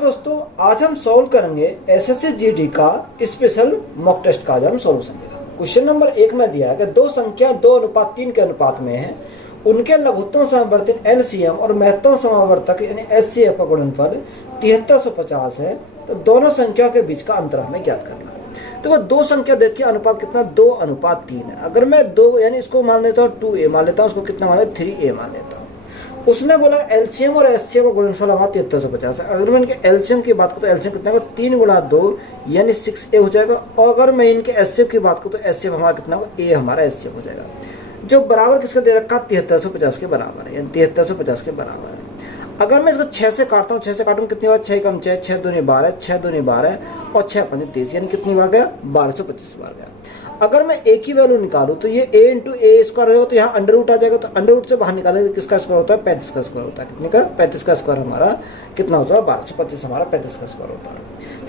दोस्तों, आज हम सॉल्व करेंगे एसएससी जीडी का स्पेशल मॉक टेस्ट का। आज हम सॉल्यूशन देगा। क्वेश्चन नंबर 1 में दिया है कि दो संख्या 2:3 के अनुपात में है, उनके लघुत्तम समावर्तन एलसीएम और महत्तम समावर्तक यानी एचसीएफ का गुणनफल 7350 है, तो दोनों संख्याओं के बीच का अंतर हमें ज्ञात करना है। तो वो दो संख्या देखिए, अनुपात कितना 2:3 है। अगर मैं 2 यानी इसको मान लेता हूँ 2a मान लेता हूँ, उसको कितना मान लेता 3a मान लेता हूँ। उसने बोला एलसीएम और एचसीएफ का गुणनफल हमारा 7350 है। अगर मैं इनके एलसीएम की बात करूँ तो एलसीएम कितना होगा 3 × 2 यानी 6a हो जाएगा। और अगर मैं इनके एचसीएफ की बात करूँ तो एचसीएफ हमारा कितना होगा a हमारा एचसीएफ हो जाएगा, जो बराबर किसका दे रखा 7350 के बराबर है, यानी 7350 के बराबर है। अगर मैं इसको 6 से काटता हूँ, 6 से काटूँ कितनी बार 6 कम 6, 6 दूनी 12, 6 दूनी 12 और 6 पंजे 30, यानी कितनी बार गया 1225 बार गया। अगर मैं एक ही वैल्यू निकालूं तो ये a × a² होगा, तो यहाँ अंडर रूट आ जाएगा। तो अंडर रूट से बाहर निकालेंगे तो किसका स्क्वायर होता है 35 का स्क्वायर होता है। कितने का 35 का स्क्वायर हमारा कितना होता है 1225 हमारा 35 का स्क्वायर होता है।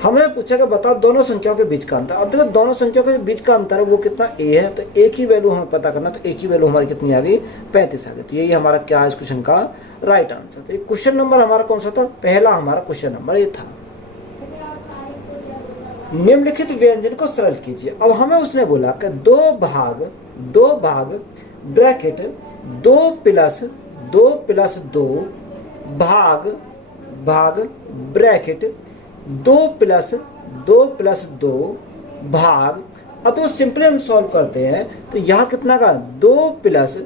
हमें पूछा कि बताओ दोनों संख्याओं के बीच का अंतर। अब देखो दोनों संख्याओं के बीच का अंतर है वो कितना a है, तो एक ही वैल्यू हमें पता करना, तो एक ही वैल्यू हमारी कितनी आ गई 35 आ गई। तो यही हमारा क्या है इस क्वेश्चन का राइट आंसर। तो क्वेश्चन नंबर हमारा कौन सा था, पहला हमारा क्वेश्चन नंबर ये था। निम्नलिखित व्यंजन को सरल कीजिए। अब हमें उसने बोला कि 2 भाग ब्रैकेट 2 + 2 भाग ब्रैकेट 2 + 2 भाग। अब तो सिंपली हम सॉल्व करते हैं, तो यहाँ कितना का 2 +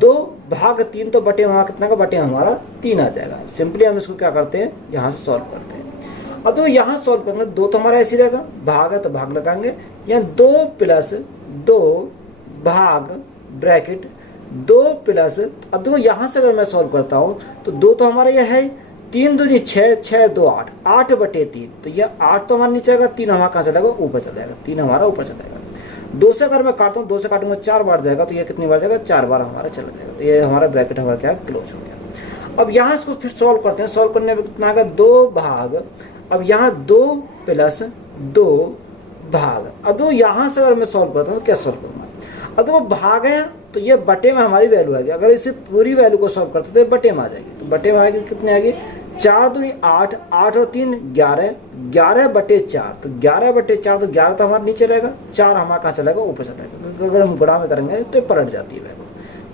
2 भाग 3, तो बटे हमारा कितना का बटे हमारा 3 आ जाएगा। सिंपली हम इसको क्या करते हैं यहाँ से सॉल्व करते हैं। अब तो यहाँ सॉल्व करेंगे, 2 तो हमारा ऐसे रहेगा, भाग है तो भाग लगाएंगे, यहाँ 2 + 2 भाग ब्रैकेट 2 + अब देखो यहाँ से अगर मैं सॉल्व करता हूँ तो 2 तो हमारा यह है, 3 दूनी 6, 6 2 8, 8/3, तो यह 8 तो हमारा नीचे आएगा, 3 हमारा कहाँ चला जाएगा ऊपर चला जाएगा, 3 हमारा ऊपर चला जाएगा। 2 से अगर मैं काटता हूँ, 2 से काटूंगा 4 बार जाएगा, तो यह कितनी बार जाएगा 4 बार हमारा चला जाएगा। तो ये हमारा ब्रैकेट हमारा क्या क्लोज हो गया। अब यहाँ इसको फिर सॉल्व करते हैं। सॉल्व करने में कितना आएगा 2 भाग, अब यहाँ 2 + 2 भाग। अब दो यहाँ से अगर मैं सॉल्व करता हूँ तो क्या सॉल्व करूँगा, अब देखो भाग है तो ये बटे में हमारी वैल्यू आएगी। अगर इसे पूरी वैल्यू को सॉल्व करते तो ये बटे में आ जाएगी। तो बटे में आएगी कितनी आएगी 4 दूनी 8, 8 और 3 11, 11/4, तो 11/4, तो 11 तो हमारा नीचे रहेगा, 4 हमारा कहाँ चलेगा ऊपर चलेगा, क्योंकि अगर हम गुणा में करेंगे तो पलट जाती है वैल्यू।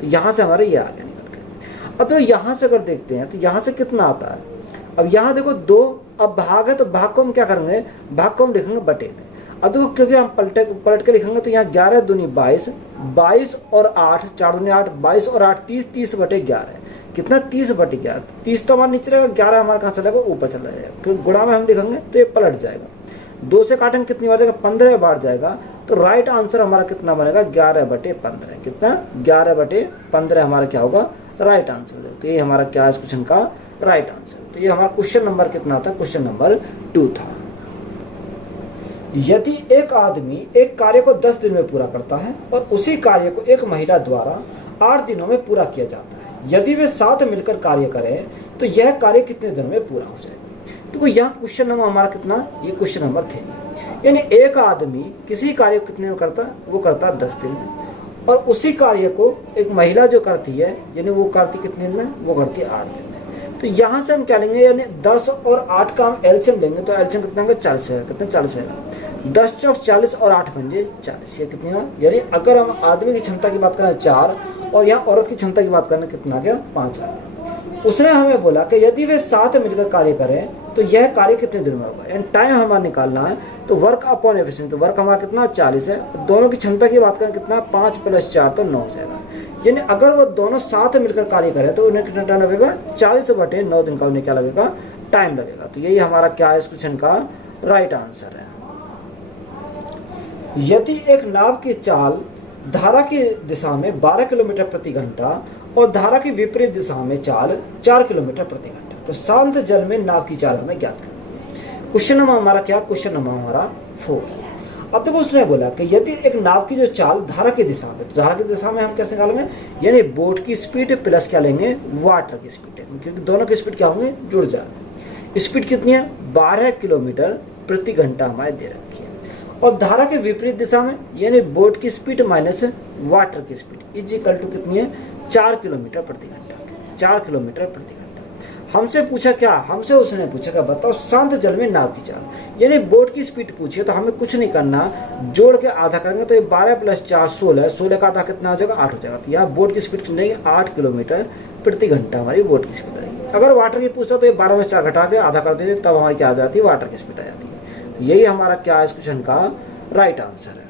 तो यहाँ से हमारे ये आ गया निकल के। अब तो यहाँ से अगर देखते हैं तो यहाँ से कितना आता है, अब यहाँ देखो 2, अब भाग है तो भाग को हम क्या करेंगे, भाग को हम लिखेंगे बटे में। अब देखो क्योंकि हम पलट के लिखेंगे तो यहाँ 11 दूनी 22, 22 और 8, 4 दूनी 8, 22 और 8 30, 30/11 है। कितना 30/11, 30 तो हमारा नीचे रहेगा, 11 हमारा कहाँ चला जाएगा ऊपर चला जाएगा, क्योंकि गुणा में हम लिखेंगे तो ये पलट जाएगा। 2 से काटेंगे कितनी बार जाएगा 15 बार जाएगा। तो राइट आंसर हमारा कितना बनेगा 11/15। कितना 11/15 हमारा क्या होगा राइट आंसर। तो ये हमारा क्या है इस क्वेश्चन का राइट आंसर। तो ये हमारा क्वेश्चन नंबर कितना था, क्वेश्चन नंबर 2 था। यदि एक आदमी एक कार्य को 10 दिन में पूरा करता है और उसी कार्य को एक महिला द्वारा 8 दिनों में पूरा किया जाता है, यदि वे साथ मिलकर कार्य करें तो यह कार्य कितने दिनों में पूरा हो जाएगा। तो यहाँ क्वेश्चन नंबर हमारा कितना, ये क्वेश्चन नंबर 3। यानी एक आदमी किसी कार्य को कितने में करता है, वो करता है 10 दिन में, और उसी कार्य को एक महिला जो करती है यानी वो करती कितने दिन में, वो करती है 8 दिन में। तो यहाँ से हम क्या लेंगे, यानी 10 और 8 का हम एलसीएम लेंगे, तो एलसीएम कितना होगा 40 है। कितना 40 है, 10 चौक 40 और 8 पंजे 40, ये कितनी है। यानी अगर हम आदमी की क्षमता की बात करें 4 और यहाँ औरत की क्षमता की बात करें कितना आ गया 5 आ गया। उसने हमें बोला कि यदि वे साथ मिलकर कार्य करें तो यह कार्य कितने दिन में होगा, यानी टाइम हमारा निकालना है। तो वर्क अपॉन एफिशिएंसी, तो वर्क हमारा कितना 40 है। दोनों की क्षमता की बात करें कितना 5 + 4 तो 9 हो जाएगा। यानी अगर वो दोनों साथ मिलकर कार्य करें तो उन्हें कितना टाइम लगेगा 40/9 दिन का उन्हें क्या लगेगा टाइम लगेगा। तो यही हमारा क्या है इस क्वेश्चन का राइट आंसर है। यदि एक नाव की चाल धारा की दिशा में 12 किलोमीटर प्रति घंटा और धारा की विपरीत दिशा में चाल 4 किलोमीटर प्रति घंटा, तो शांत जल में नाव की चाल हमें ज्ञात करनी। क्वेश्चन नंबर हमारा क्या, क्वेश्चन नंबर हमारा 4। अब तक उसने बोला कि यदि एक नाव की जो चाल धारा की दिशा में, तो धारा की दिशा में हम कैसे निकालेंगे, यानी बोट की स्पीड प्लस क्या लेंगे वाटर की स्पीड, क्योंकि दोनों की स्पीड क्या होंगे जुड़ जाएंगे। स्पीड कितनी है 12 किलोमीटर प्रति घंटा हमारे दे रखी है। और धारा के विपरीत दिशा में यानी बोट की स्पीड माइनस वाटर की स्पीड इज इक्वल टू कितनी है 4 किलोमीटर प्रति घंटा, 4 किलोमीटर प्रति घंटा। हमसे पूछा क्या, हमसे उसने पूछा क्या, बताओ शांत जल में नाव की चाल, यानी बोट की स्पीड पूछी तो हमें कुछ नहीं करना, जोड़ के आधा करेंगे तो ये 12 + 4 16, 16 का आधा कितना हो जाएगा 8 हो जाएगा। तो यहाँ बोट की स्पीड कितनी है 8 किलोमीटर प्रति घंटा हमारी बोट की स्पीड आएगी। अगर वाटर की पूछता तो ये 12 में 4 घटा के आधा कर देते, तब हमारी क्या आ जाती है वाटर की स्पीड आ जाती है। तो यही हमारा क्या है इस क्वेश्चन का राइट आंसर है।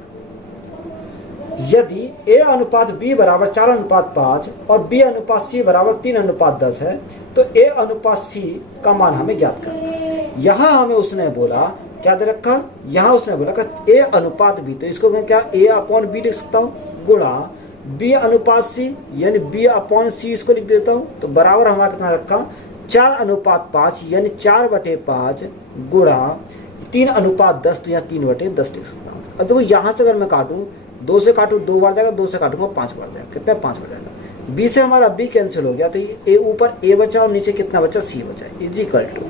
यदि A अनुपात B बराबर 4:5 और B अनुपात C बराबर 3:10 है तो A अनुपात C का मान हमें ज्ञात करना है। यहाँ हमें उसने बोला क्या दे रखा, यहाँ उसने बोला कि A अनुपात B, तो इसको मैं क्या A/B लिख सकता हूँ गुणा B अनुपात C, यानी B/C इसको लिख देता हूँ, तो बराबर हमारा कितना रखा 4:5 यानी 4/5 गुणा 3:10, तो यहाँ 3/10 लिख सकता हूँ। अब देखो यहाँ से अगर मैं काटूँ, 2 से काटूँ 2 बार जाएगा, 2 से काटूंगा 5 बार जाएगा, कितना 5 बार जाएगा। B से हमारा B कैंसिल हो गया, तो ये ऊपर A बचा और नीचे कितना बचा C बचा, इजिकल टू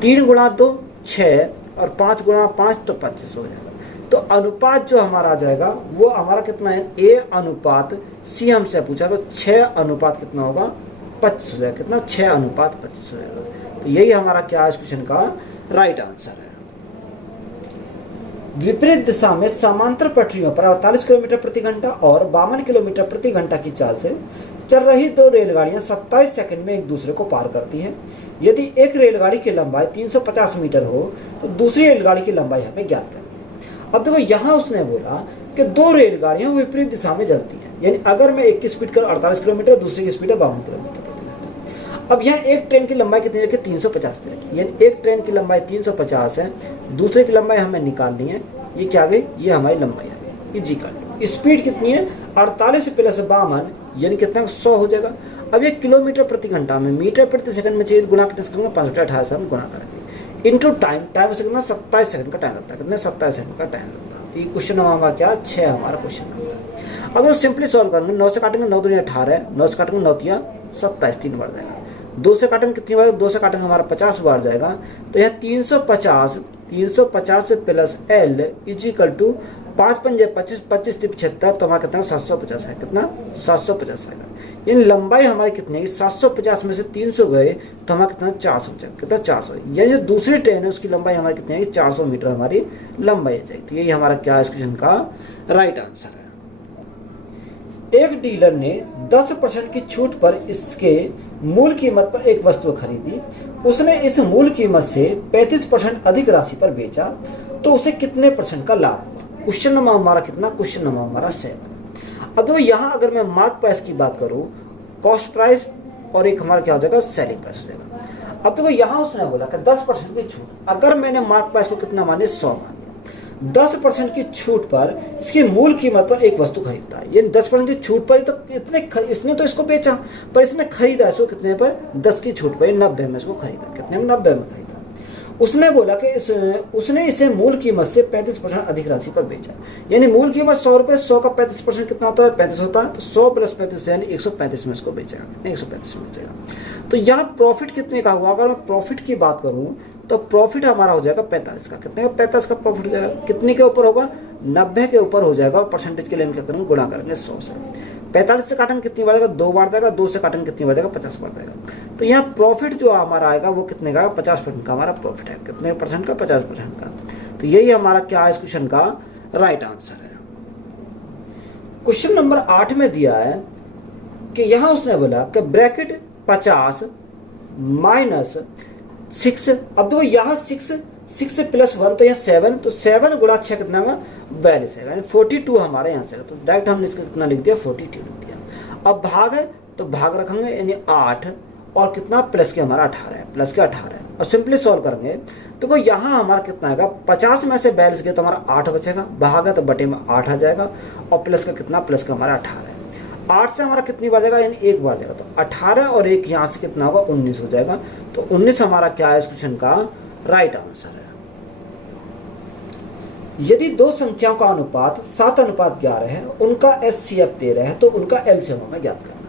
3 × 2 6 और 5 × 5 तो 25 हो जाएगा। तो अनुपात जो हमारा आ जाएगा वो हमारा कितना है A अनुपात C हमसे पूछा, तो 6 अनुपात कितना होगा 25 हो जाएगा, कितना 6 अनुपात 25 हो जाएगा। तो यही हमारा क्या है इस क्वेश्चन का राइट आंसर है। विपरीत दिशा में समांतर पटरियों पर 48 किलोमीटर प्रति घंटा और 52 किलोमीटर प्रति घंटा की चाल से चल रही 2 रेलगाड़ियां 27 सेकंड में एक दूसरे को पार करती हैं। यदि एक रेलगाड़ी की लंबाई 350 मीटर हो तो दूसरी रेलगाड़ी की लंबाई हमें ज्ञात करनी है। अब देखो यहाँ उसने बोला कि 2 रेलगाड़ियां विपरीत दिशा में चलती हैं, यानी अगर मैं एक की स्पीड कर 48 किलोमीटर, दूसरी की स्पीड है 52 किलोमीटर। अब यहाँ एक ट्रेन की लंबाई कितनी रखी 350 रखी, यानी एक ट्रेन की लंबाई 350 है, दूसरे की लंबाई हमें निकालनी है, ये क्या आ गई ये हमारी लंबाई आ गई इजिकल। स्पीड कितनी है 48 + 52 यानी कितना 100 हो जाएगा। अब ये किलोमीटर प्रति घंटा में मीटर प्रति सेकंड में चाहिए, गुणा कितने करूँगा 5/28 से हम गुणा करेंगे, इंटू टाइम से कितना 27 सेकंड का टाइम लगता है, कितने 27 सेकंड का टाइम लगता है। ये क्वेश्चन हमारा क्या 6 हमारा क्वेश्चन नंबर। अब वो सिंपली सॉल्व करेंगे, 9 से काटेंगे 9 दूनी 18, 9 से काटेंगे 9 तिया 27 3 बार जाएगा, 2 से काटेंगे कितनी बार, 2 से काटेंगे हमारा 50 बार जाएगा। तो यह 350 प्लस L इजिकल टू 5 × 5 = 25, 25 × 3 = 75, तो हमारा कितना 750 है, कितना 750 आएगा। यानी लंबाई हमारी कितनी है 750 में से 300 गए तो हमारा कितना 400 बचेगा, कितना 400, यानी जो दूसरी ट्रेन है उसकी लंबाई हमारी कितनी है 400 मीटर हमारी लंबाई आ जाएगी। तो यही हमारा क्या है इस क्वेश्चन का राइट आंसर है। एक डीलर ने 10% की छूट पर इसके मूल कीमत पर एक वस्तु खरीदी, उसने इस मूल कीमत से 35% अधिक राशि पर बेचा, तो उसे कितने % का लाभ हुआ। क्वेश्चन नंबर हमारा कितना, क्वेश्चन नंबर हमारा 7। अब तो यहाँ अगर मैं मार्क प्राइस की बात करूँ, कॉस्ट प्राइस और एक हमारा क्या हो जाएगा सेलिंग प्राइस हो जाएगा। अब देखो यहाँ उसने बोला कि 10% की छूट, अगर मैंने मार्क प्राइस को कितना माने 100 मान, 10% की छूट पर इसकी मूल कीमत पर एक वस्तु खरीदता है, ये 10% की छूट पर ही तो इसने तो इसको बेचा, पर इसने खरीदा इसको कितने पर 10 की छूट पर 90 में इसको खरीदा, कितने में 90 में खरीदा। उसने बोला कि उसने इसे मूल कीमत से 35% अधिक राशि पर बेचा, यानी मूल कीमत 100 रुपये, 100 का 35% कितना होता है 35 होता है, तो 100 + 35 यानी 135 में इसको बेचेगा, कितने 135 में बेचेगा। तो यहाँ प्रॉफिट कितने का हुआ, अगर मैं प्रॉफिट की बात करूँ तो प्रॉफिट हमारा हो जाएगा 45 का, कितने का 45 का प्रॉफिट हो जाएगा, कितने के ऊपर होगा 90 के ऊपर हो जाएगा, और परसेंटेज के लिए हम क्या करेंगे गुणा करेंगे 100 से। 45 से काटेंगे कितनी बार जाएगा 2 बार जाएगा, 2 से काटेंगे कितनी बार जाएगा 50 बार जाएगा। तो यहाँ प्रॉफिट जो हमारा आएगा वो कितने का 50% का हमारा प्रॉफिट है, कितने % का 50% का। तो यही हमारा क्या है इस क्वेश्चन का राइट आंसर है। क्वेश्चन नंबर 8 में दिया है कि यहाँ उसने बोला कि ब्रैकेट 50 - 6, अब देखो यहाँ 6 + 1 तो यहाँ 7, तो 7 × 6 कितना होगा 42 है, यानी 42 हमारे यहाँ से, तो डायरेक्ट हमने इसका कितना लिख दिया 42 लिख दिया। अब भाग है तो भाग रखेंगे, यानी 8 और कितना प्लस के हमारा 18 है, प्लस के 18 है, और सिंपली सॉल्व करेंगे तो कोई यहाँ हमारा कितना आएगा 50 में से 42 गया तो हमारा 8 बचेगा, भाग है तो बटे में 8 आ जाएगा, और प्लस का कितना प्लस का हमारा 18 है। 8 से हमारा कितनी बार जाएगा, यानी 1 बार जाएगा, तो 18 और 1 यहाँ से कितना होगा 19 हो जाएगा। तो 19 हमारा क्या है इस क्वेश्चन का राइट आंसर है। यदि 2 संख्याओं का अनुपात 7:11 है, उनका HCF 13 है, तो उनका LCM हमें ज्ञात करना है।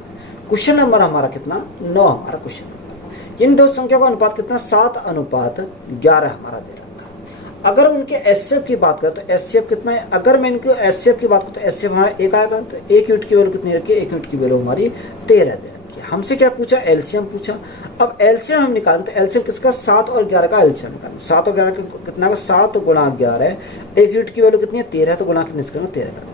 क्वेश्चन नंबर हमारा कितना 9 हमारा क्वेश्चन नंबर। इन 2 संख्याओं का अनुपात कितना 7:11 हमारा दे रखा। अगर उनके HCF की बात करें तो HCF कितना है, अगर मैं इनके HCF की बात करूँ तो HCF हमारा 1 आएगा, तो 1 यूनिट की वैल्यू कितनी रखी है, 1 यूनिट की वैल्यू हमारी 13 दे रखी है। हमसे क्या पूछा, एलसीएम पूछा। अब एलसीएम हम निकालें तो एलसीएम किसका, 7 और 11 का एलसीएम निकालें। 7 और 11 का कितना का, 7 गुणा 11, एक यूनिट की वैल्यू कितनी है 13, तो गुणा कितने से करेंगे 13 करेंगे।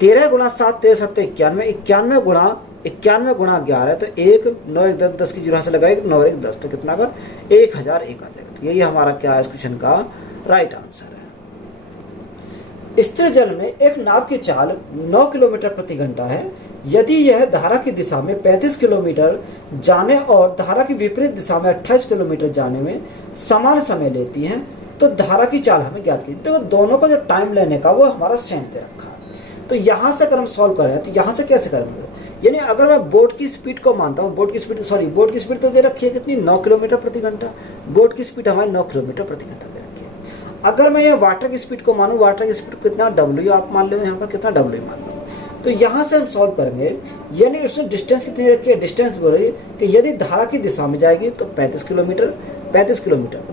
13 गुणा 7, 13 7 91, 91 गुणा 11, तो 1 9 1 10, 10 की 0 से लगाए 9 1 10, तो कितना का 1001 आ जाएगा। तो यही हमारा क्या है इस क्वेश्चन का राइट आंसर है। स्थिर जल में एक नाव की चाल 9 किलोमीटर प्रति घंटा है। यदि यह धारा की दिशा में 35 किलोमीटर जाने और धारा की विपरीत दिशा में 28 किलोमीटर जाने में समान समय लेती है तो धारा की चाल हमें ज्ञात की। तो दोनों का जो टाइम लेने का वो हमारा सेम दे रखा है। तो यहाँ से अगर हम सॉल्व करें तो यहाँ से कैसे करेंगे, यानी अगर मैं बोट की स्पीड को मानता हूँ, बोट की स्पीड तो दे रखी है कितनी, 9 किलोमीटर प्रति घंटा। बोट की स्पीड हमारी 9 किलोमीटर प्रति घंटा दे रखी है। अगर मैं यह वाटर की स्पीड को मानूं, वाटर की स्पीड कितना W आप मान लो, यहाँ पर कितना W मान लो। तो यहाँ से हम सॉल्व करेंगे, यानी उसने डिस्टेंस कितनी रखी है, डिस्टेंस बोल रही है कि यदि धारा की दिशा में जाएगी तो 35 किलोमीटर,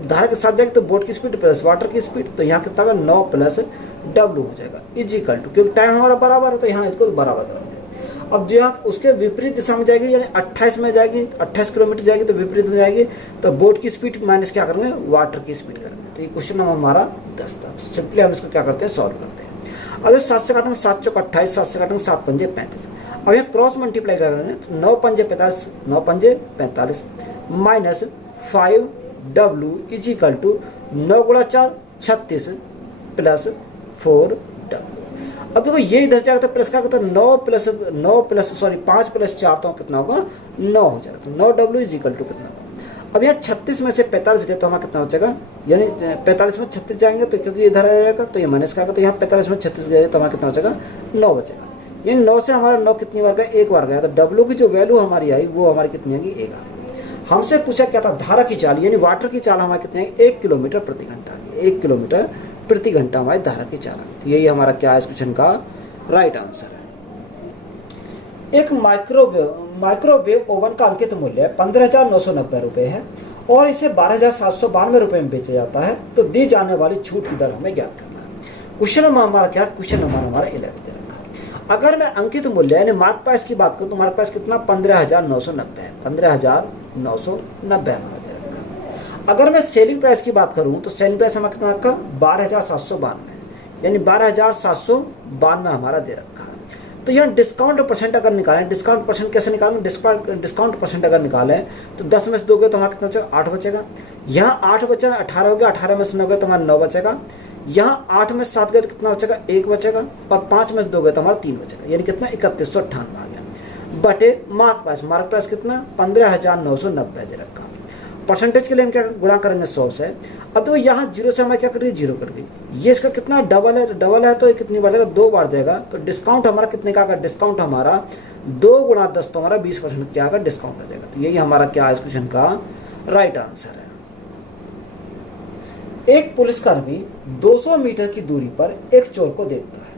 धारा के साथ जाएगी तो बोट की स्पीड प्लस वाटर की स्पीड, तो यहाँ कितना होगा 9 प्लस W हो जाएगा इजिकल टू, क्योंकि टाइम हमारा बराबर है तो यहाँ इसको बराबर करेंगे। अब जो यहाँ उसके विपरीत दिशा में जाएगी, यानी 28 में जाएगी, 28 किलोमीटर जाएगी तो विपरीत में जाएगी, तो बोट की स्पीड माइनस क्या करेंगे, वाटर की स्पीड करेंगे। तो ये क्वेश्चन नंबर हमारा 10 था। सिंपली हम इसको क्या करते हैं, सॉल्व करते हैं। अब 7 से काटेंगे 7 चौक 28, 7 से काटेंगे 7 पंजे 35। अब यहाँ क्रॉस मल्टीप्लाई करेंगे तो 9 पंजे 45, 9 पंजे 45 माइनस 5W इजिकल टू 9 गुणा 4 36 प्लस 4W। अब देखो ये इधर जाएगा तो प्लस का तो 5 प्लस 4 तो कितना होगा 9 हो जाएगा। तो 9W इजिकल टू कितना होगा। अब यहाँ 36 में से 45 गए तो हमारा कितना बचेगा, यानी 45 में 36 जाएंगे तो क्योंकि इधर आ जाएगा तो ये माइनस का, तो यहाँ 45 में 36 गए तो हमारा कितना बचेगा 9 बचेगा। यानी 9 से हमारा 9 कितनी बार गया, एक बार गया। तो W की जो वैल्यू हमारी आई वो हमारी कितनी आएगी, 1 आ। हमसे पूछा क्या था, धारा की चाल यानी वाटर की चाल हमारी कितनी है 1 किलोमीटर प्रति घंटा, 1 किलोमीटर प्रति घंटा हमारी धारा की चाल। तो यही हमारा क्या है इस क्वेश्चन का राइट आंसर है। एक माइक्रोवेव ओवन का अंकित मूल्य 15,990 रुपये है और इसे 12,792 रुपये में बेचा जाता है, तो दी जाने वाली छूट की दर हमें ज्ञात करना है। क्वेश्चन नंबर हमारा क्या, क्वेश्चन नंबर हमारा 11 दे रखा है। अगर मैं अंकित मूल्य यानी मार्क प्राइस की बात करूँ तो हमारे पास कितना 15,990 है, 15,990 हमारा दे रखा है। अगर मैं सेलिंग प्राइस की बात करूँ तो सेलिंग प्राइस हमारा कितना रखा 12,792, यानी 12,792 हमारा दे रखा है। तो यहाँ डिस्काउंट परसेंट अगर निकालें, डिस्काउंट परसेंट कैसे निकालें, डिस्काउंट परसेंट अगर निकालें तो 10 में से 2 गए तो हमारा कितना बचेगा 8 बचेगा। यहाँ 8 बचा 18 हो गया, 18 में से 9 गए तो हमारा 9 बचेगा। यहाँ 8 में से 7 गए तो कितना बचेगा 1 बचेगा, और 5 में से 2 गए तो हमारा 3 बचेगा, यानी कितना 3198 आ गया। बटे मार्क प्राइस कितना 15,990 दे रखा। परसेंटेज के लिए हम क्या गुणा करेंगे 100 से। अब तो यहाँ 0 से हमें क्या करेंगे 0 कर गई, ये इसका कितना डबल है तो ये कितनी बार जाएगा 2 बार जाएगा। तो डिस्काउंट हमारा कितने का आएगा, डिस्काउंट हमारा 2 गुणा 10 तो हमारा 20% क्या आएगा डिस्काउंट आ जाएगा। तो यही हमारा क्या है इस क्वेश्चन का राइट आंसर है। एक पुलिसकर्मी 200 मीटर की दूरी पर एक चोर को देखता है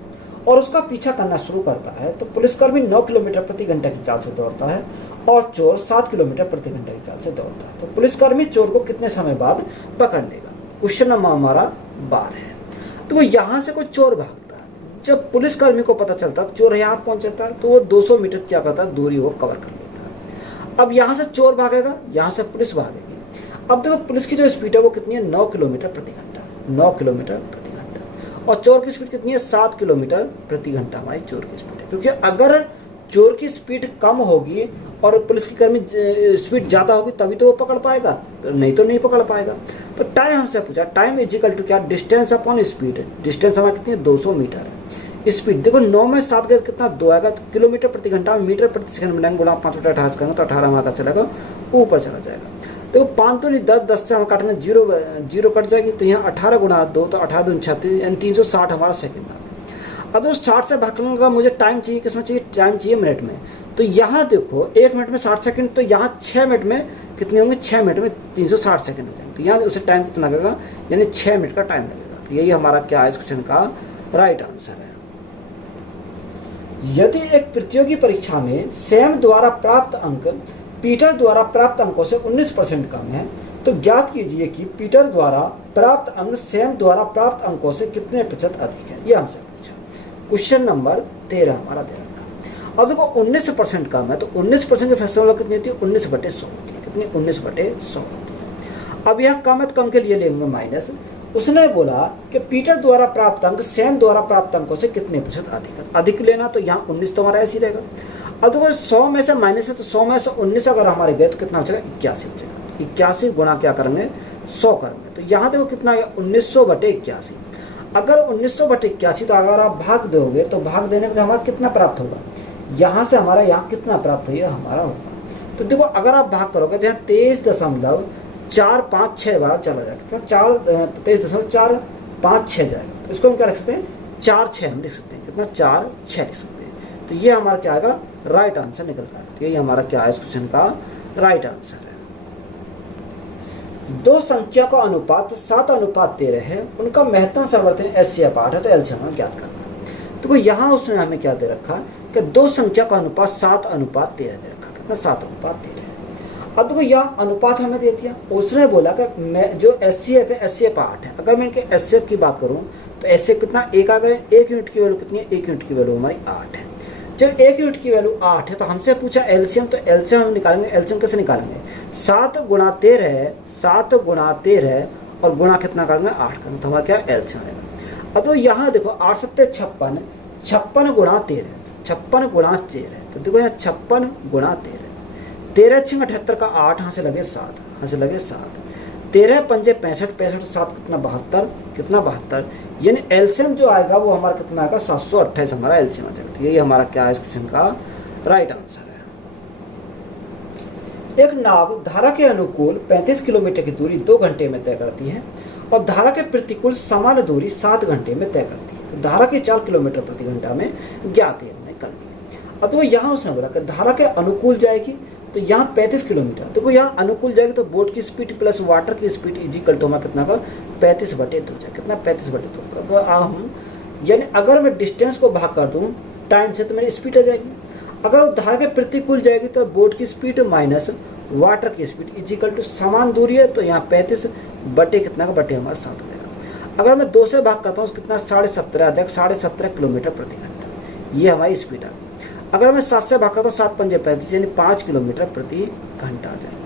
और उसका पीछा करना शुरू करता है, तो पुलिसकर्मी 9 किलोमीटर प्रति घंटा की चाल से दौड़ता है और चोर 7 किलोमीटर प्रति घंटा की चाल से दौड़ता है, तो पुलिसकर्मी चोर को कितने समय बाद पकड़ लेगा। क्वेश्चन नंबर हमारा 12 है। तो वो यहाँ से कोई चोर भागता है, जब पुलिसकर्मी को पता चलता है चोर यहाँ पहुंच जाता है तो वो 200 मीटर क्या करता है दूरी वो कवर कर लेता है। अब यहाँ से चोर भागेगा, यहाँ से पुलिस भागेगी। अब देखो पुलिस की जो स्पीड है वो कितनी है 9 किलोमीटर प्रति घंटा, 9 किलोमीटर प्रति घंटा, और चोर की स्पीड कितनी है 7 किलोमीटर प्रति घंटा हमारी चोर की स्पीड है। क्योंकि अगर चोर की स्पीड कम होगी और पुलिस की कर्मी स्पीड ज़्यादा होगी तभी तो वो पकड़ पाएगा, तो नहीं पकड़ पाएगा। तो टाइम हमसे पूछा, टाइम इजिकल टू क्या, डिस्टेंस अपॉन स्पीड। डिस्टेंस हमारी कितनी है 200 मीटर है। स्पीड देखो 9 में 7 गए कितना 2 आएगा, तो किलोमीटर प्रति घंटा में मीटर प्रति सेकंड मिलाएंगे, गुणा 5 बटा 18 करेंगे तो 18 हमारा चलेगा ऊपर चला जाएगा। तो 5 तो नहीं 10 से हम काटेंगे 0 कट जाएगी, तो यहाँ 18 गुणा 2 तो 18 दूनी 36, यानी 360 हमारा सेकंड आ गया। अब उस 60 से भागने का मुझे टाइम चाहिए, किसमें चाहिए, टाइम चाहिए मिनट में। तो यहाँ देखो 1 मिनट में 60 सेकंड, तो यहाँ 6 मिनट में कितने होंगे, 6 मिनट में 360 सेकंड हो जाएंगे। तो यहाँ उसे टाइम कितना लगेगा, यानी 6 मिनट का टाइम लगेगा। तो यही हमारा क्या है इस क्वेश्चन का राइट आंसर है। यदि एक प्रतियोगी परीक्षा में सैम द्वारा प्राप्त अंक पीटर द्वारा प्राप्त अंकों से 19% कम है, तो ज्ञात कीजिए कि पीटर द्वारा प्राप्त अंक सैम द्वारा प्राप्त अंकों से कितने प्रतिशत अधिक है। ये हमसे पूछा। क्वेश्चन नंबर 13 हमारा दे रखा। अब देखो 19% कम है, तो 19% की फ्रैक्शन वैल्यू कितनी होती है, 19/100 होती है। कितनी, 19/100 होती है। अब यह कम है तो कम के लिए लेंगे माइनस। उसने बोला कि पीटर द्वारा प्राप्त अंक सैम द्वारा प्राप्त अंकों से कितने प्रतिशत अधिक है। अधिक लेना तो यहाँ 19 तो हमारा ऐसे ही रहेगा। अब देखो 100 में से माइनस है, तो 100 में से 19 अगर हमारे गए तो कितना हो जाएगा, 81 हो जाएगा। 81 गुणा क्या करेंगे, 100 करेंगे। तो यहाँ देखो कितना है, 1900/81। अगर 1900/81 तो अगर आप भाग दोगे तो भाग देने में हमारा कितना प्राप्त होगा, यहाँ से हमारा यहाँ कितना प्राप्त होगा, हमारा होगा। तो देखो अगर आप भाग करोगे तो यहाँ 23.456 बार चला जाएगा। कितना, 23.456 जाएगा। तो इसको हम क्या रख सकते हैं, 4-6 हम लिख सकते हैं। कितना, 4-6 लिख सकते हैं। तो ये हमारा क्या आएगा, राइट आंसर निकल रहा है। तो ये हमारा क्या है इस क्वेश्चन का राइट आंसर है। दो संख्या का अनुपात 7:13 है, उनका महत्तम परिवर्तन SCF8 है, तो एलसीएम ज्ञात करना है। तो यहाँ उसने हमें क्या दे रखा कि दो संख्या का अनुपात 7:13 दे रखा। कितना, 7:13 है। अब देखो यह अनुपात हमें दे दिया। उसने बोला कि मैं जो SCF है, SCF8 है। अगर मैं इनके SCF की बात करूँ तो SCF कितना, 1 आ गए। 1 यूनिट की वैल्यू कितनी है, 1 यूनिट की वैल्यू हमारी 8 है। जब 1 यूनिट की वैल्यू 8 है तो हमसे पूछा एलसीएम, तो एलसीएम हम निकालेंगे। एलसीएम कैसे निकालेंगे, 7 × 13 है, 7 × 13 और गुणा कितना करेंगे, 8 करेंगे। तो हमारा क्या एलसीएम आएगा। अब तो यहाँ देखो 8 × 7 = 56, 56 × 13, 56 × 13। तो देखो यहाँ 56 × 13, 13 × 6 = 78 का 8, यहाँ से लगे 7, यहाँ से लगे 7, 13 × 5 = 65, 65 × 7 कितना, 72, कितना 72। यानी एलसीएम जो आएगा वो हमारा कितना आएगा, 728 हमारा एलसीएम आ जाएगा। तो यही हमारा क्या है इस क्वेश्चन का राइट आंसर है। एक नाव धारा के अनुकूल 35 किलोमीटर की दूरी 2 घंटे में तय करती है और धारा के प्रतिकूल समान दूरी 7 घंटे में तय करती है। तो धारा की 4 किलोमीटर प्रति घंटा में ज्ञात है, हमने कर लिया। अब तो यहाँ उसने बोला कि धारा के अनुकूल जाएगी, तो यहाँ 35 किलोमीटर। देखो यहाँ अनुकूल जाएगी तो बोट की स्पीड प्लस वाटर की स्पीड इजिकल टू हमारा कितना का 35/2 जाए। कितना, 35/2। अगर हम यानी अगर मैं डिस्टेंस को भाग कर दूँ टाइम से तो मेरी स्पीड आ जाएगी। अगर धारा के प्रतिकूल जाएगी तो बोट की स्पीड माइनस वाटर की स्पीड इजिकल टू समान दूरी है, तो यहाँ 35 कितना का बटे हमारा 7 हो जाएगा। अगर मैं 2 से भाग करता हूँ तो कितना, 17.5 आ जाएगा, 17.5 किलोमीटर प्रति घंटा। ये हमारी स्पीड आ गई। अगर मैं 7 से भाग करता हूँ 7 × 5 = 35, यानी 5 किलोमीटर प्रति घंटा आ जाएगा।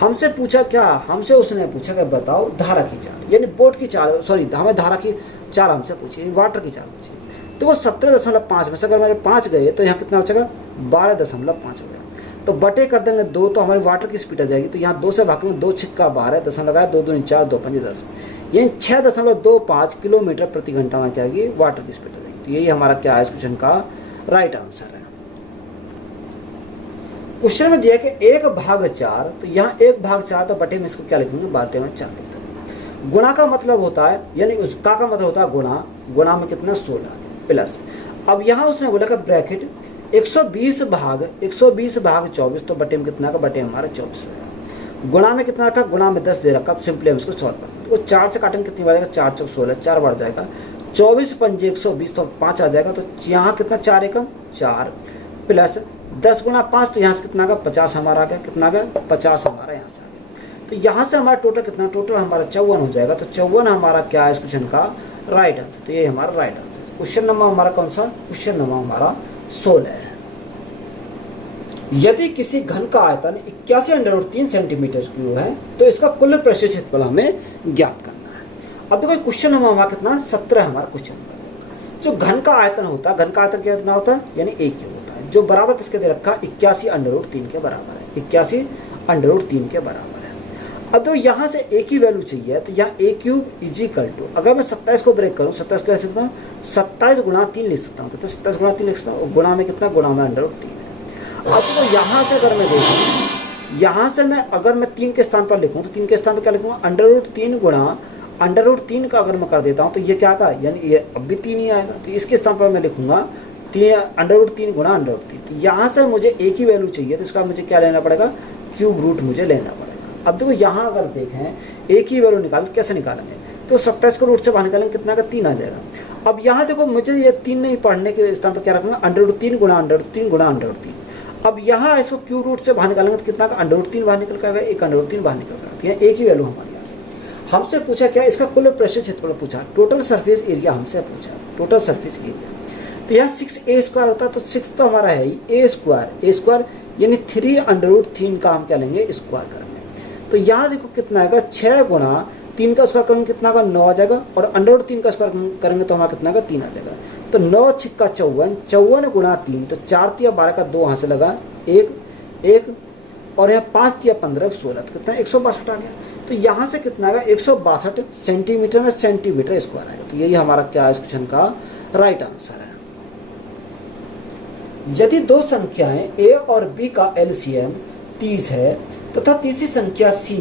हमसे पूछा क्या, हमसे उसने पूछा कि बताओ धारा की चाल, यानी बोट की चाल, सॉरी हमें धारा की चाल हमसे पूछी, वाटर की चाल पूछी। तो वो 17.5 में से अगर मेरे 5 गए तो यहाँ कितना हो जाएगा, 12.5 हो गया। तो बटे कर देंगे 2, तो हमारी वाटर की स्पीड आ जाएगी। तो यहाँ 2 से भागेंगे, 2 × 6 = 12, 10 लगाया, 2 × 2 = 4, 2 × 5 = 10, यानी 6.25 किलोमीटर प्रति घंटा में क्या आएगी, वाटर की स्पीड आ जाएगी। तो यही हमारा क्या है इस क्वेश्चन का राइट आंसर है। क्वेश्चन में दिया कि 1/4, तो यहाँ 1/4 तो बटे में इसको क्या लिखेंगे, बटे में 4 लिख देंगे। गुणा का मतलब होता है, यानी उसका का मतलब होता है गुणा, गुणा में कितना 16 प्लस। अब यहाँ उसने बोला कि ब्रैकेट 120/24, तो बटे में कितना का, बटे हमारा 24 है। गुणा में कितना रखा, गुणा में 10 दे रखा। अब सिंपली हम इसको सॉल्व करें तो 4 से काटेंगे कितनी बार जाएगा, 4 × 4 = 16, 4 बार जाएगा। 24 × 5 = 120, तो 5 आ जाएगा। तो यहाँ कितना, 4 × 1 = 4 प्लस 10 × 5, तो यहाँ से कितना का 50 हमारा आ गया। कितना का 50 हमारा यहाँ से आ गया। तो यहाँ से हमारा टोटल कितना, टोटल हमारा 54 हो जाएगा। तो 54 हमारा क्या है इस क्वेश्चन का राइट आंसर। तो ये हमारा राइट आंसर। क्वेश्चन नंबर हमारा कौन सा, क्वेश्चन नंबर हमारा 16 है। यदि किसी घन का आयतन 81√3 सेंटीमीटर क्यूब है तो इसका कुल पृष्ठीय क्षेत्रफल हमें ज्ञात करना है। अब देखो क्वेश्चन नंबर हमारा कितना, 17 हमारा क्वेश्चन। जो घन का आयतन होता है, घन का आयतन कितना होता है, यानी 1 क्यूब होता है, जो बराबर किसके दे रखा, 81√3 के बराबर है। 81√3 के बराबर है। अब तो यहाँ से एक ही वैल्यू चाहिए, तो यहाँ a³ = अगर मैं 27 को ब्रेक करूँ, 27 को ऐसे लिखता हूँ, 27 × 3 लिख सकता हूँ। कितना, 27 × 3 लिख सकता हूँ। गुणा में कितना, गुणा में √3 है। अब तो यहाँ से अगर मैं देखूँ, यहाँ से मैं अगर मैं 3 के स्थान पर लिखूँ तो 3 के स्थान पर क्या लिखूँगा, √3 गुणा √3 का अगर मैं कर देता हूँ तो ये क्या का, यानी ये अब भी 3 ही आएगा। तो इसके स्थान पर मैं लिखूँगा √3 गुणा √3। तो यहाँ से मुझे एक ही वैल्यू चाहिए, तो इसका मुझे क्या लेना पड़ेगा, क्यूब रूट मुझे लेना पड़ेगा। अब देखो यहाँ अगर देखें एक ही वैल्यू निकाल, कैसे निकालेंगे, तो 27 को रूट से बाहर निकालेंगे, कितना का 3 आ जाएगा। अब यहाँ देखो मुझे ये 3 नहीं पढ़ने के स्थान पर क्या रखूँगा, √3 गुणा √3 गुणा √3। अब यहाँ इसको क्यूब रूट से बाहर निकालेंगे तो कितना का, √3 बाहर निकल कर, एक √3 बाहर निकल रहा है। एक ही वैल्यू हमारी आ गई। हमसे पूछा क्या, इसका कुल पृष्ठीय क्षेत्रफल पूछा, टोटल सरफेस एरिया हमसे पूछा, टोटल सरफेस एरिया। तो यहाँ 6a² होता है, तो 6 तो हमारा है ही, a² यानी 3√3 का हम क्या लेंगे, स्क्वायर करेंगे। तो यहाँ देखो कितना आएगा, 6 गुणा 3 का स्क्वायर करेंगे कितना का 9 आ जाएगा, और √3 का स्क्वायर करेंगे तो हमारा कितना का 3 आ जाएगा। तो 9 छिक्का 54, 54 गुणा 3, तो 4 तिया 12 का 2 यहाँ से लगा, 1 और यहाँ 5 तिया 15 16, तो कितना 162 आ गया। तो यहाँ से कितना आएगा, 162 सेंटीमीटर में सेंटीमीटर स्क्वायर आएगा। तो यही हमारा क्या है इस क्वेश्चन का राइट आंसर है। यदि दो संख्याएं a और b का एलसीएम 30 है तथा तीसरी संख्या c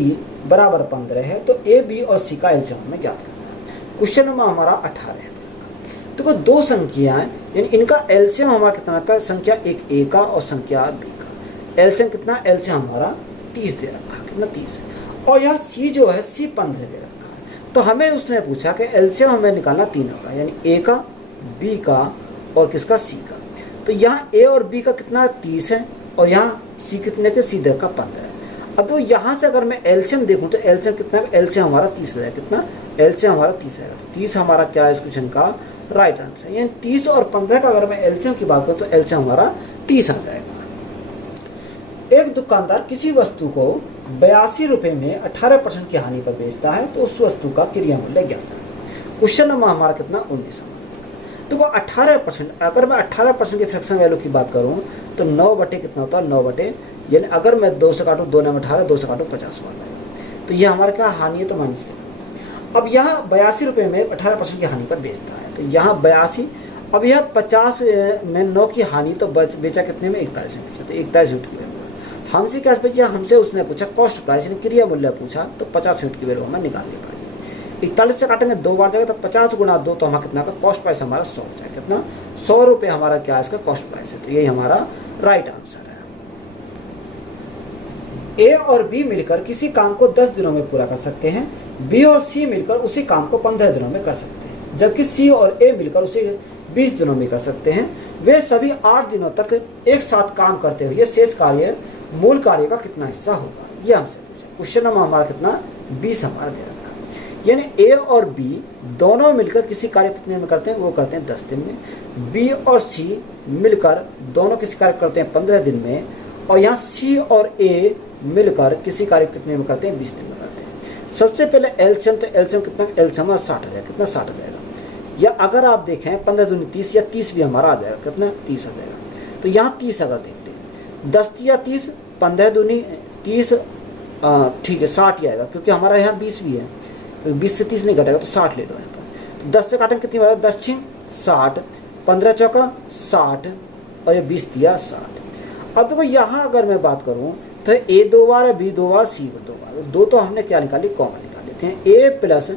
बराबर 15 है, तो a, b और c का एलसीएम हमें ज्ञात करना है। क्वेश्चन नंबर हमारा 18 है। देखो दो संख्याएं, यानी इनका एलसीएम हमारा कितना का, संख्या एक a का और संख्या b का एलसीएम कितना, एलसीएम हमारा 30 दे रखा है, कितना 30 है, और यहाँ c जो है c 15 दे रखा है। तो हमें उसने पूछा कि एलसीएम हमें निकालना 3 होगा, यानी a का, b का और किसका, c का। तो यहाँ a और b का कितना 30 है, और यहाँ c कितने के, c दे का 15 है। अब तो यहाँ से अगर मैं एलसीएम देखूँ तो एलसीएम कितना, एलसीएम हमारा 30 है, कितना एलसीएम हमारा 30 है। तो 30 हमारा क्या है इस क्वेश्चन का राइट आंसर है। यानी 30 और 15 का अगर मैं एलसीएम की बात करूँ तो एलसीएम हमारा 30 आ जाएगा। एक दुकानदार किसी वस्तु को 82 रुपये में 18% की हानि पर बेचता है, तो उस वस्तु का क्रिया मूल्य ज्ञात करें। क्वेश्चन नंबर हमारा कितना 19। देखो 18%, अगर मैं 18% की फ्रैक्शन वैल्यू की बात करूं तो 9 बटे कितना होता है, 9 बटे, यानी अगर मैं 2 से काटूँ, 2 9 18, 2 से काटूँ 50 वाला है, तो ये हमारा क्या हानि है, तो माइनस। अब यहाँ 82 रुपये में 18% की हानि पर बेचता है, तो यहाँ 82, अब यह 50 में 9 की हानि, तो बेचा कितने में, 41 में बेचा, तो 41 यूनिट की वैल्यू। हमसे क्या पूछा, हमसे उसने पूछा कॉस्ट प्राइस, यानी क्रिया मूल्य पूछा, तो 50 यूनिट की वैल्यू हमें निकाल नहीं पाएगी। 41 से काटेंगे 2 बार जाएगा, तो 50 गुणा 2, तो हमारा कितना का कॉस्ट प्राइस हमारा 100 हो जाएगा, कितना 100 रुपये हमारा क्या है इसका कॉस्ट प्राइस है। तो यही हमारा राइट आंसर है। ए और बी मिलकर किसी काम को 10 दिनों में पूरा कर सकते हैं, बी और सी मिलकर उसी काम को 15 दिनों में कर सकते हैं, जबकि सी और ए मिलकर उसे 20 दिनों में कर सकते हैं। वे सभी 8 दिनों तक एक साथ काम करते हुए शेष कार्य मूल कार्य का कितना हिस्सा होगा, ये हमसे पूछा। क्वेश्चन नंबर हमारा कितना 20 हमारा दे रखा, यानी ए और बी दोनों मिलकर किसी कार्य कितने में करते हैं, वो करते हैं 10 दिन में। बी और सी मिलकर दोनों किसी कार्य करते हैं 15 दिन में, और यहाँ सी और ए मिलकर किसी कार्य कितने में करते हैं, 20 दिन में करते हैं। सबसे पहले एलसीएम, तो एलसीएम कितना, एलसीएम 60 आ जाएगा, कितना 60 आ जाएगा, या अगर आप देखें 15 दूनी 30, या 30 भी हमारा आ जाएगा, कितना 30 आ जाएगा। तो यहाँ 30 अगर देखते हैं, 10 या 30, 15 दूनी 30, ठीक है 60 ही आएगा, क्योंकि हमारा यहाँ 20 भी है, 20 से 30 नहीं घटेगा, तो 60 ले लो यहाँ पर। तो 10 से काटेंगे कितनी बार, 10 6 60, 15 चौका 60, और ये 20 दिया 60। अब देखो यहाँ अगर मैं बात करूँ तो ए 2 बार है, बी 2 बार, सी 2 बार, दो तो हमने क्या निकाली, कॉमन निकाल लेते हैं, ए प्लस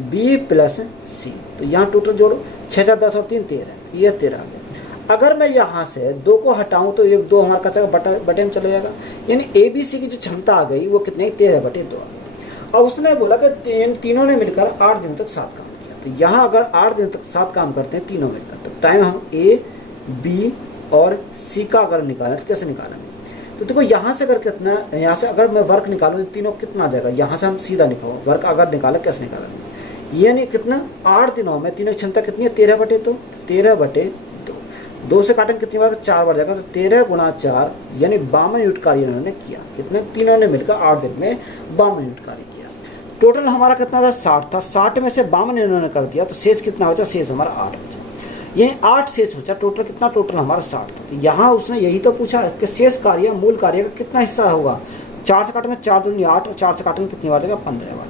बी प्लस सी। तो यहाँ टोटल जोड़ो, 6 4 10 और 3 13, तो ये 13 आ गया। अगर मैं यहाँ से 2 को हटाऊँ तो ये 2 हमारा कचरा बटे में चला जाएगा, यानी ए बी सी की जो क्षमता आ गई वो कितनी, 13 बटे 2 आ गई। और उसने बोला कि तीनों ने मिलकर 8 दिनों तक साथ काम किया। तो यहाँ अगर 8 दिन तक साथ काम करते हैं तीनों मिलकर, तो टाइम हम ए बी और सी का अगर निकालें तो कैसे निकालेंगे। तो देखो यहाँ से अगर कितना, यहाँ से अगर मैं वर्क निकालूँ तीनों कितना आ जाएगा, यहाँ से हम सीधा निकालो वर्क अगर निकालें कैसे निकालेंगे, यानी कितना 8 दिनों में तीनों की क्षमता कितनी है, 13 बटे 2, 13 बटे 2 से काटेंगे कितनी बार, 4 बार जाएगा, तो 13 गुणा 4 यानी 52 यूनिट कार्य इन्होंने किया। कितने, तीनों ने मिलकर 8 दिन में 52 यूनिट कार्य किया। टोटल हमारा कितना था, 60 था, 60 में से 52 इन्होंने कर दिया, तो शेष कितना बचा, शेष हमारा 8 बचा, यानी 8 शेष बचा। टोटल कितना, टोटल हमारा 60 था। तो यहाँ उसने यही तो पूछा कि शेष कार्य मूल कार्य का कितना हिस्सा होगा। 4 से काटेंगे 4 दूनी 8, और 4 से काटेंगे कितनी बार जाएगा, 15 बार।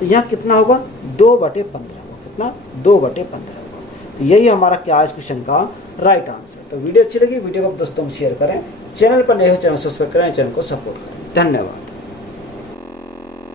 तो यहाँ कितना होगा, 2 बटे 15 होगा, कितना 2 बटे 15 होगा। तो यही हमारा क्या है इस क्वेश्चन का राइट आंसर। तो वीडियो अच्छी लगी, वीडियो को दोस्तों में शेयर करें, चैनल पर नए हो चैनल सब्सक्राइब करें, चैनल को सपोर्ट करें। धन्यवाद।